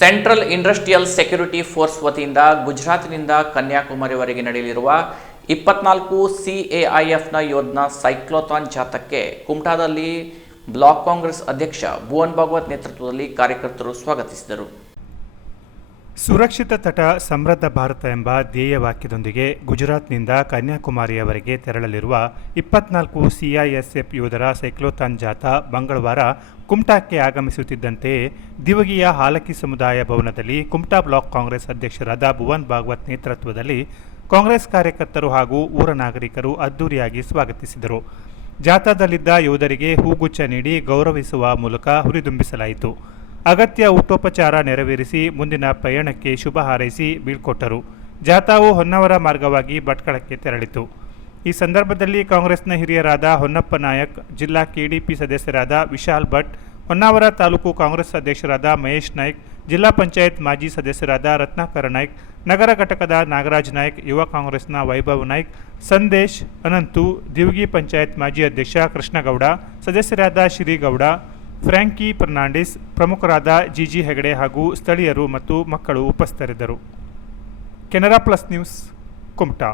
Central industrial security force ವತಿಯಿಂದ ಗುಜರಾತ್ನಿಂದ ಕನ್ಯಾಕುಮಾರಿವರೆಗೆ ನಡೆಯಲಿರುವ 24 ಸಿಎಐಎಫ್ನ ಯೋಧನ ಸೈಕ್ಲೋಥಾನ್ ಜಾಥಾಕ್ಕೆ ಕುಮಟಾದಲ್ಲಿ ಬ್ಲಾಕ್ ಕಾಂಗ್ರೆಸ್ ಅಧ್ಯಕ್ಷ ಭುವನ್ ಭಾಗವತ್ ನೇತೃತ್ವದಲ್ಲಿ ಕಾರ್ಯಕರ್ತರು ಸ್ವಾಗತಿಸಿದರು. ಸುರಕ್ಷಿತ ತಟ ಸಮೃದ್ಧ ಭಾರತ ಎಂಬ ಧ್ಯೇಯ ವಾಕ್ಯದೊಂದಿಗೆ ಗುಜರಾತ್ನಿಂದ ಕನ್ಯಾಕುಮಾರಿಯವರೆಗೆ ತೆರಳಲಿರುವ 24 ಸಿಐಎಸ್ಎಫ್ ಯೋಧರ ಸೈಕ್ಲೋಥಾನ್ ಜಾಥಾ ಮಂಗಳವಾರ ಕುಮಟಾಕ್ಕೆ ಆಗಮಿಸುತ್ತಿದ್ದಂತೆಯೇ ದಿವಗಿಯ ಹಾಲಕ್ಕಿ ಸಮುದಾಯ ಭವನದಲ್ಲಿ ಕುಮಟಾ ಬ್ಲಾಕ್ ಕಾಂಗ್ರೆಸ್ ಅಧ್ಯಕ್ಷರಾದ ಭುವನ್ ಭಾಗವತ್ ನೇತೃತ್ವದಲ್ಲಿ ಕಾಂಗ್ರೆಸ್ ಕಾರ್ಯಕರ್ತರು ಹಾಗೂ ಊರ ನಾಗರಿಕರು ಅದ್ದೂರಿಯಾಗಿ ಸ್ವಾಗತಿಸಿದರು. ಜಾಥಾದಲ್ಲಿದ್ದ ಯೋಧರಿಗೆ ಹೂಗುಚ್ಛ ನೀಡಿ ಗೌರವಿಸುವ ಮೂಲಕ ಹುರಿದುಂಬಿಸಲಾಯಿತು. ಅಗತ್ಯ ಊಟೋಪಚಾರ ನೆರವೇರಿಸಿ ಮುಂದಿನ ಪಯಣಕ್ಕೆ ಶುಭ ಹಾರೈಸಿ ಬೀಳ್ಕೊಟ್ಟರು. ಜಾಥಾವು ಹೊನ್ನಾವರ ಮಾರ್ಗವಾಗಿ ಭಟ್ಕಳಕ್ಕೆ ತೆರಳಿತು. ಈ ಸಂದರ್ಭದಲ್ಲಿ ಕಾಂಗ್ರೆಸ್ನ ಹಿರಿಯರಾದ ಹೊನ್ನಪ್ಪ ನಾಯಕ್, ಜಿಲ್ಲಾ ಕೆಡಿಪಿ ಸದಸ್ಯರಾದ ವಿಶಾಲ್ ಭಟ್, ಹೊನ್ನಾವರ ತಾಲೂಕು ಕಾಂಗ್ರೆಸ್ ಅಧ್ಯಕ್ಷರಾದ ಮಹೇಶ್ ನಾಯ್ಕ್, ಜಿಲ್ಲಾ ಪಂಚಾಯತ್ ಮಾಜಿ ಸದಸ್ಯರಾದ ರತ್ನಾಕರ ನಾಯ್ಕ್, ನಗರ ಘಟಕದ ನಾಗರಾಜ್ ನಾಯ್ಕ್, ಯುವ ಕಾಂಗ್ರೆಸ್ನ ವೈಭವ್ ನಾಯ್ಕ್, ಸಂದೇಶ್, ಅನಂತು, ದಿವಗಿ ಪಂಚಾಯತ್ ಮಾಜಿ ಅಧ್ಯಕ್ಷ ಕೃಷ್ಣಗೌಡ, ಸದಸ್ಯರಾದ ಶ್ರೀಗೌಡ, ಫ್ರ್ಯಾಂಕಿ ಫರ್ನಾಂಡಿಸ್, ಪ್ರಮುಖರಾದ ಜಿಜಿ ಹೆಗಡೆ ಹಾಗೂ ಸ್ಥಳೀಯರು ಮತ್ತು ಮಕ್ಕಳು ಉಪಸ್ಥಿತರಿದ್ದರು. Canara plus news, Kumta.